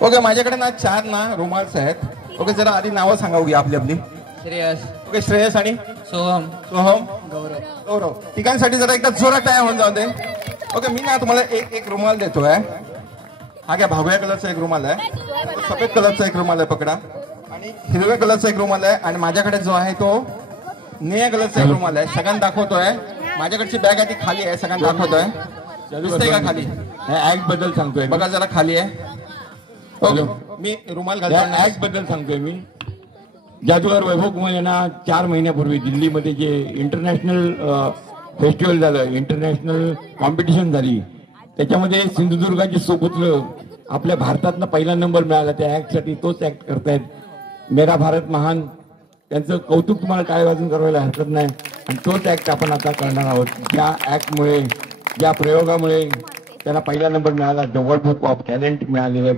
Okay, माझ्याकडे ना 4 ना रुमाल्स आहेत. ओके, जरा आधी नावं सांगा बघूया आपली आपली. श्रेयस. ओके, श्रेयस आणि सोहम. सोहम. गौरव. गौरव. ठिकाणसाठी जरा एकदा जोरात टाळ्या होऊन जाऊ दे. ओके, मी ना तुम्हाला एक रुमाल देतोय. हा घ्या, भगव्या कलरचा एक रुमाल आहे, सफेद कलरचा एक रुमाल आहे पकडा, आणि हिरव्या कलरचा एक रुमाल आहे, आणि माझ्याकडे जो आहे तो निळ्या कलरचा एक रुमाल आहे. सगळ्यांना दाखवतोय. माझ्याकडची बॅग आहे ती खाली आहे, सगळ्यांना दाखवतोय. दिसतंय का खाली? ऍक्ट बद्दल सांगतोय. बघा जरा खाली आहे. ओके, मी रुमाल घालतो. ऍक्ट बद्दल सांगतोय मी. जादूगार वैभव कुमार यांना 4 महिन्यापूर्वी दिल्लीमध्ये जे इंटरनॅशनल फेस्टिवल झालं, इंटरनॅशनल कॉम्पिटिशन झाली, त्याच्यामध्ये सिंधुदुर्गाची सोबतलं आपल्या भारतातनं पहिला नंबर मिळाला. त्या ऍक्टसाठी तोच ऍक्ट करतायत. मेरा भारत महान. त्यांचं कौतुक तुम्हाला टाळ्या वाजून करायला हरकत नाही. आणि तोच ऍक्ट आपण आता करणार आहोत. ज्या ऍक्टमुळे, ज्या प्रयोगामुळे त्यांना पहिला नंबर मिळाला, the world book of talent मिळालेलं.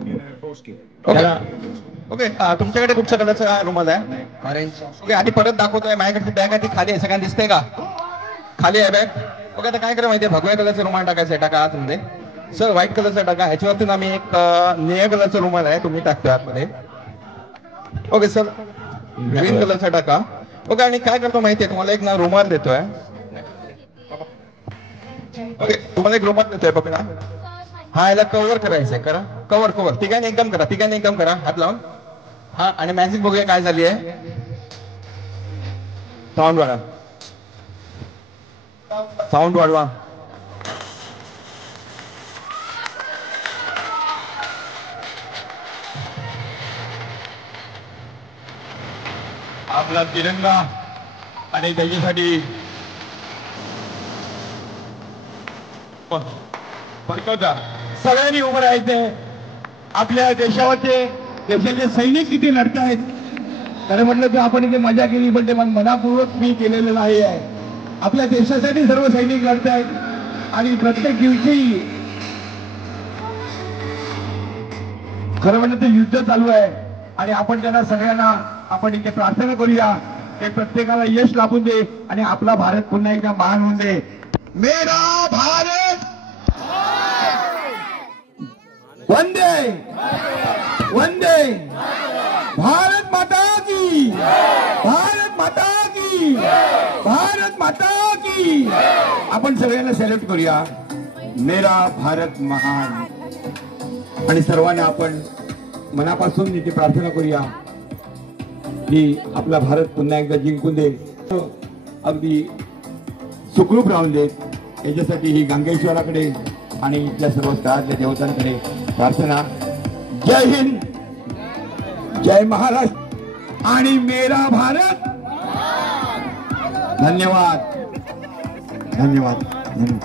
ओके, तुमच्याकडे कुठच्या कलरचा रुमाल आहे? ऑरेंज. ओके, आधी परत दाखवतोय. माझ्याकडची बॅग आहे ती खाली आहे, सगळ्यांना दिसतंय का? खाली आहे बॅग. ओके, आता काय करा माहितीये, भगव्या कलरचा रुमाल टाकायचा, टाका आतमध्ये. सर व्हाईट कलरचा टाका. ह्याच्यावरती आम्ही एक निळ्या कलरचा रुमाल आहे, तुम्ही टाकतोय आतमध्ये. ओके सर, ग्रीन कलरचा टाका. ओके, आणि काय करतो माहितीये, तुम्हाला एक ना रुमाल देतोय. ओके, तुम्हाला एक रुमाल देतोय पकडा. हा, याला कव्हर करायचंय. करा कव्हर. कव्हर ठिकाणी एकदम करा, ठिकाणी एकदम करा, हात लावून. हा, आणि मॅजिक बघूया काय झाली आहे. साऊंड वाढवा, साऊंड वाढवा. आपला तिरंगा आणि त्याच्यासाठी फडकवता सगळ्यांनी उभं राहायचंय. आपल्या देशावरचे, देशाचे सैनिक किती लढतायत. खरं म्हटलं तर आपण इथे मजा केली, पण ते मनापूर्वक मी केलेलं नाही आहे. आपल्या देशासाठी सर्व सैनिक लढतायत आणि प्रत्येक दिवशी खरं म्हटलं तर युद्ध चालू आहे. आणि आपण त्यांना सगळ्यांना आपण इथे प्रार्थना करूया की प्रत्येकाला यश लाभून दे आणि आपला भारत पुन्हा एकदा महान होऊन दे. मेरा भारत वंदे वंदे. भारत माता की, भारत माता की, भारत माता की. आपण सगळ्यांना सेल्यूट करूया. मेरा भारत महान. आणि सर्वांना आपण मनापासून इथे प्रार्थना करूया की आपला भारत पुन्हा एकदा जिंकून दे, अगदी सुखरूप राहून दे. याच्यासाठी ही गंगेश्वराकडे आणि इथल्या सर्व स्थळातल्या देवतांकडे प्रार्थना. जय हिंद, जय महाराष्ट्र आणि मेरा भारत. धन्यवाद, धन्यवाद, धन्यवाद.